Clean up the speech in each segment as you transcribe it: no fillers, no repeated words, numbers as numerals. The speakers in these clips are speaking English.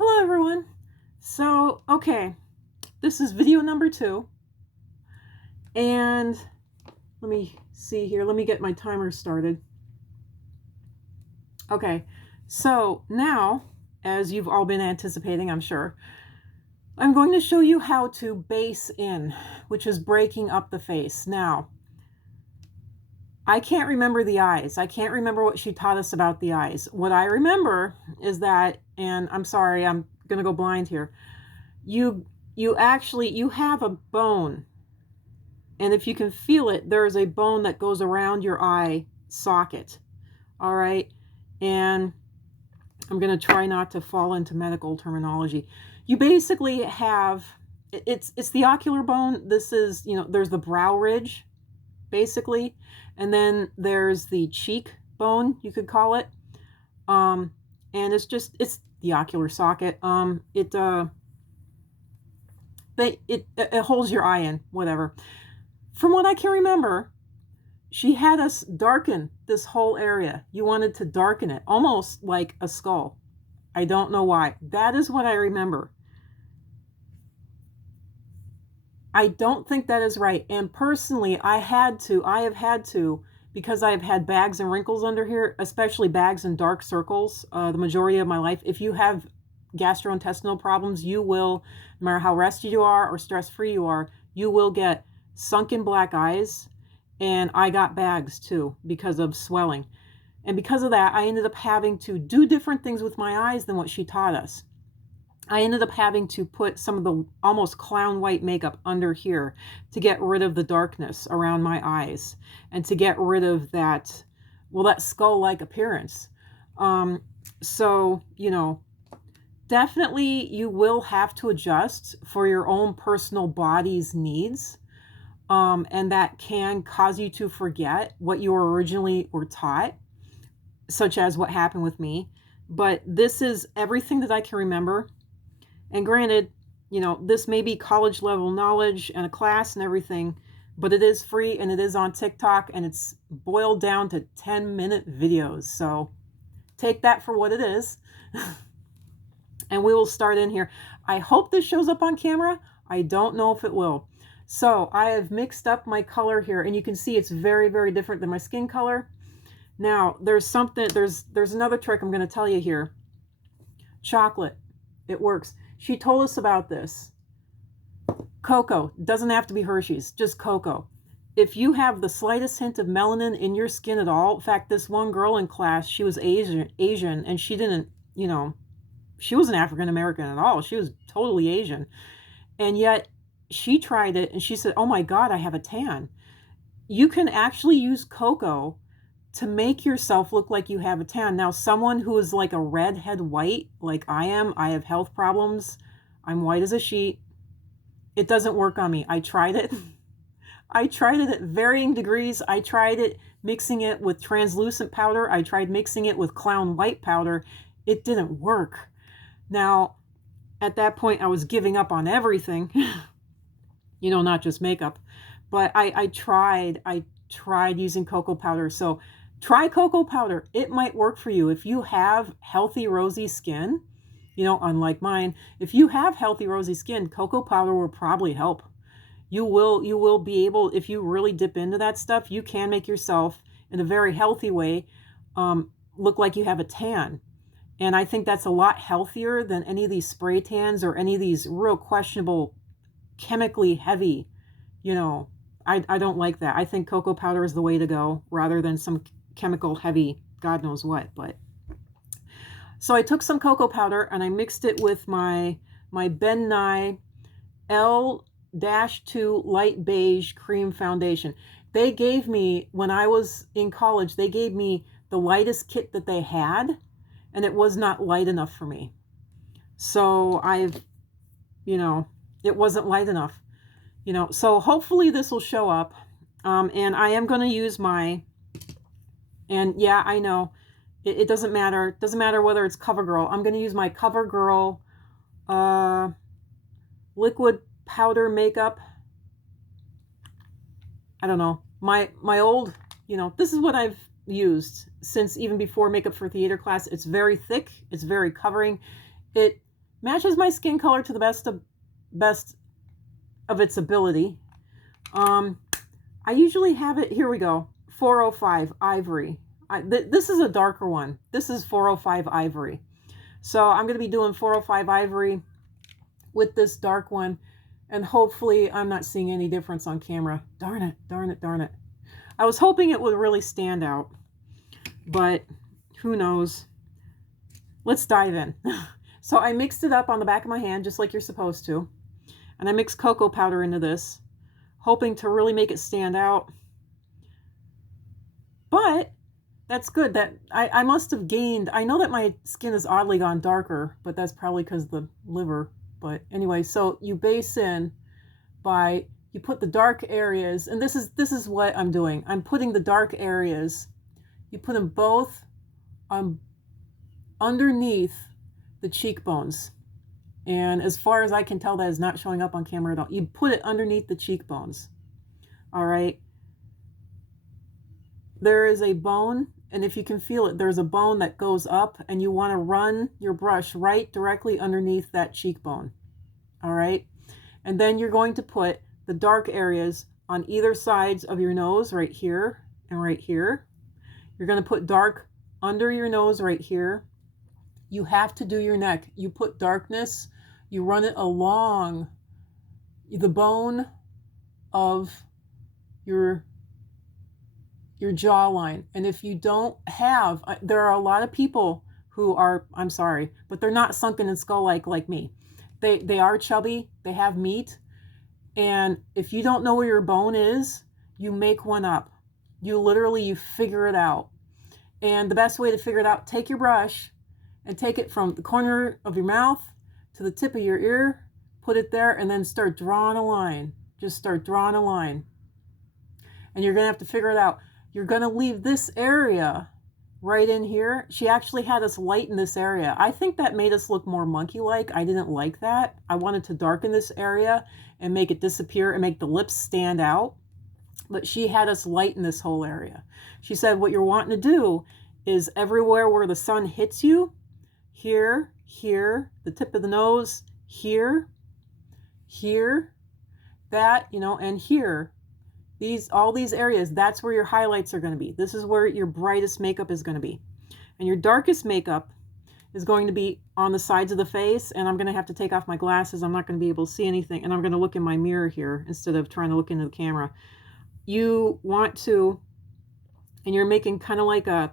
Hello everyone. Okay, this is video number 2, and let me see here. Let me get my timer started. Okay, so now, as you've all been anticipating, I'm sure, I'm going to show you how to base in, which is breaking up the face. Now, I can't remember the eyes. I can't remember what she taught us about the eyes. What I remember is that, and I'm sorry, I'm going to go blind here. You you have a bone, and if you can feel it, there is a bone that goes around your eye socket. All right, and I'm going to try not to fall into medical terminology. You basically have it's the ocular bone. This is, there's the brow ridge basically, and then there's the cheek bone, you could call it. And it's the ocular socket. It holds your eye in, whatever. From what I can remember, she had us darken this whole area. You wanted to darken it, almost like a skull. I don't know why. That is what I remember. I don't think that is right. And personally, I have had to, because I've had bags and wrinkles under here, especially bags and dark circles, the majority of my life. If you have gastrointestinal problems, you will, no matter how rested you are or stress-free you are, you will get sunken black eyes. And I got bags too because of swelling. And because of that, I ended up having to do different things with my eyes than what she taught us. I ended up having to put some of the almost clown white makeup under here to get rid of the darkness around my eyes and to get rid of that, well, that skull-like appearance. So, definitely you will have to adjust for your own personal body's needs. And that can cause you to forget what you originally were taught, such as what happened with me. But this is everything that I can remember. And granted, this may be college level knowledge and a class and everything, but it is free and it is on TikTok, and it's boiled down to 10-minute videos. So take that for what it is. And we will start in here. I hope this shows up on camera. I don't know if it will. So I have mixed up my color here, and you can see it's very, very different than my skin color. Now, there's another trick I'm going to tell you here. Chocolate. It works. She told us about this. Cocoa. Doesn't have to be Hershey's, just cocoa. If you have the slightest hint of melanin in your skin at all, in fact, this one girl in class, she was Asian, and she didn't, she wasn't African American at all. She was totally Asian. And yet she tried it and she said, "Oh my God, I have a tan." You can actually use cocoa to make yourself look like you have a tan. Now, someone who is like a redhead white, like I am, I have health problems. I'm white as a sheet. It doesn't work on me. I tried it. I tried it at varying degrees. I tried it mixing it with translucent powder. I tried mixing it with clown white powder. It didn't work. Now, at that point, I was giving up on everything, not just makeup. But I tried using cocoa powder. So try cocoa powder. It might work for you. If you have healthy, rosy skin, unlike mine, if you have healthy, rosy skin, cocoa powder will probably help. You will be able, if you really dip into that stuff, you can make yourself, in a very healthy way, look like you have a tan. And I think that's a lot healthier than any of these spray tans or any of these real questionable, chemically heavy, I don't like that. I think cocoa powder is the way to go rather than some chemical heavy, God knows what. But so I took some cocoa powder and I mixed it with my Ben Nye L-2 Light Beige Cream Foundation. They gave me, when I was in college, they gave me the lightest kit that they had, and it was not light enough for me. So it wasn't light enough. So hopefully this will show up. And I am going to use and yeah, I know, it doesn't matter. It doesn't matter whether it's CoverGirl. I'm going to use my CoverGirl liquid powder makeup. I don't know. My old, this is what I've used since even before Makeup for Theater class. It's very thick. It's very covering. It Matches my skin color to the best of its ability. I usually have it, here we go, 405 Ivory. This is a darker one. This is 405 Ivory. So I'm going to be doing 405 Ivory with this dark one, and hopefully I'm not seeing any difference on camera. Darn it, darn it, darn it. I was hoping it would really stand out, but who knows. Let's dive in. So I mixed it up on the back of my hand, just like you're supposed to. And I mixed cocoa powder into this, hoping to really make it stand out. But that's good. That I must have gained. I know that my skin has oddly gone darker, but that's probably because of the liver. But anyway, so you base in by, you put the dark areas, and this is what I'm doing. I'm putting the dark areas, you put them both on underneath the cheekbones. And as far as I can tell, that is not showing up on camera at all. You put it underneath the cheekbones. All right. There is a bone, and if you can feel it, there's a bone that goes up, and you want to run your brush right directly underneath that cheekbone. All right. And then you're going to put the dark areas on either sides of your nose, right here and right here. You're going to put dark under your nose right here. You have to do your neck. You put darkness, you run it along the bone of your jawline. And if you don't have, there are a lot of people who are, I'm sorry, but they're not sunken in skull like me. They are chubby, they have meat. And if you don't know where your bone is, you make one up. You figure it out. And the best way to figure it out, take your brush and take it from the corner of your mouth to the tip of your ear, put it there, and then start drawing a line. Just start drawing a line. And you're going to have to figure it out. You're going to leave this area right in here. She actually had us lighten this area. I think that made us look more monkey-like. I didn't like that. I wanted to darken this area and make it disappear and make the lips stand out. But she had us lighten this whole area. She said what you're wanting to do is everywhere where the sun hits you, here, here, the tip of the nose, here, here, that, and here. All these areas, that's where your highlights are going to be. This is where your brightest makeup is going to be. And your darkest makeup is going to be on the sides of the face, and I'm going to have to take off my glasses. I'm not going to be able to see anything, and I'm going to look in my mirror here instead of trying to look into the camera. You want to, and you're making kind of like a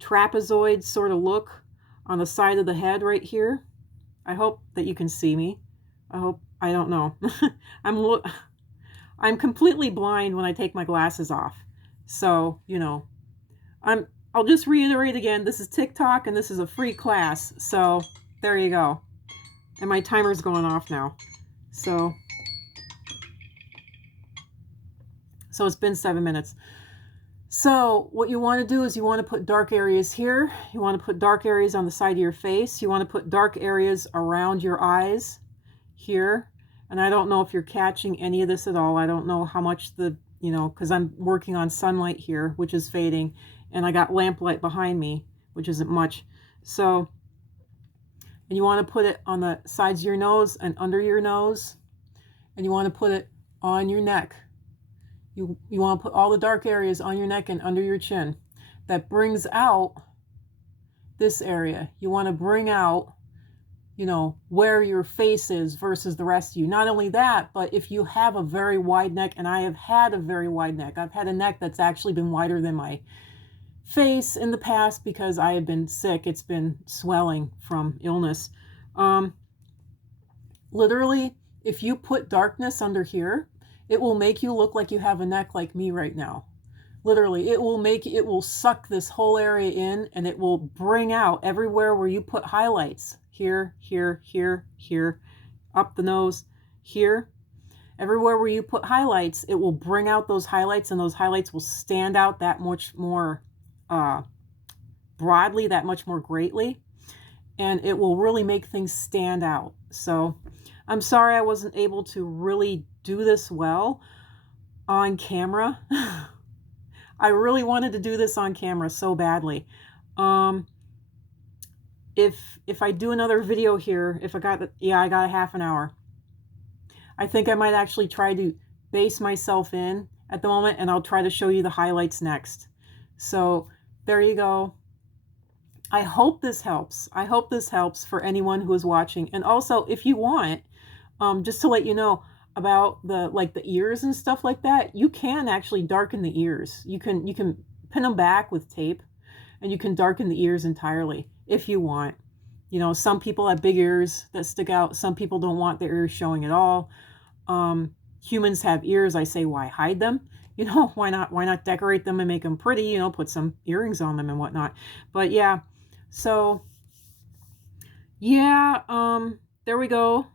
trapezoid sort of look on the side of the head right here. I hope that you can see me. I don't know. I'm completely blind when I take my glasses off. So, I'll just reiterate again, this is TikTok and this is a free class. So there you go. And my timer's going off now. So it's been 7 minutes. So what you want to do is you want to put dark areas here. You want to put dark areas on the side of your face. You want to put dark areas around your eyes here. And I don't know if you're catching any of this at all. I don't know how much because I'm working on sunlight here, which is fading. And I got lamplight behind me, which isn't much. So, and you want to put it on the sides of your nose and under your nose. And you want to put it on your neck. You want to put all the dark areas on your neck and under your chin. That brings out this area. You want to bring out, where your face is versus the rest of you. Not only that, but if you have a very wide neck, and I have had a very wide neck. I've had a neck that's actually been wider than my face in the past because I have been sick. It's been swelling from illness. Literally, if you put darkness under here, it will make you look like you have a neck like me right now. Literally, it will suck this whole area in, and it will bring out everywhere where you put highlights. Here, here, here, here, up the nose, here. Everywhere where you put highlights, it will bring out those highlights, and those highlights will stand out that much more broadly, that much more greatly, and it will really make things stand out. So I'm sorry I wasn't able to really do this well on camera. I really wanted to do this on camera so badly. if I do another video here, if I got, yeah, I got a half an hour. I think I might actually try to base myself in at the moment, and I'll try to show you the highlights next. So there you go. I hope this helps. I hope this helps for anyone who is watching. And also, if you want, just to let you know about the ears and stuff like that, you can actually darken the ears. You can pin them back with tape, and you can darken the ears entirely if you want. You know, some people have big ears that stick out. Some people don't want their ears showing at all. Humans have ears. I say, why hide them? You know, why not decorate them and make them pretty? You know, put some earrings on them and whatnot. But yeah, so yeah, there we go.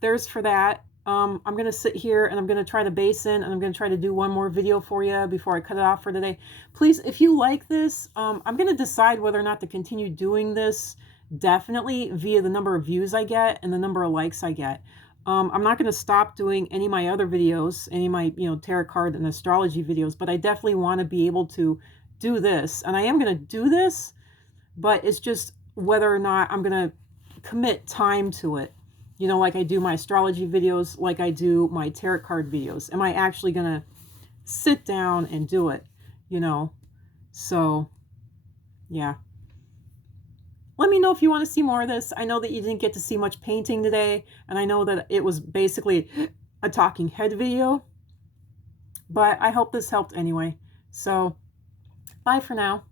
There's for that. I'm going to sit here and I'm going to try to base in, and I'm going to try to do one more video for you before I cut it off for today. Please, if you like this, I'm going to decide whether or not to continue doing this, definitely via the number of views I get and the number of likes I get. I'm not going to stop doing any of my other videos, any of my, tarot card and astrology videos, but I definitely want to be able to do this. And I am going to do this, but it's just whether or not I'm going to commit time to it. You know, like I do my astrology videos, like I do my tarot card videos. Am I actually going to sit down and do it? You know, so yeah. Let me know if you want to see more of this. I know that you didn't get to see much painting today, and I know that it was basically a talking head video, but I hope this helped anyway. So, bye for now.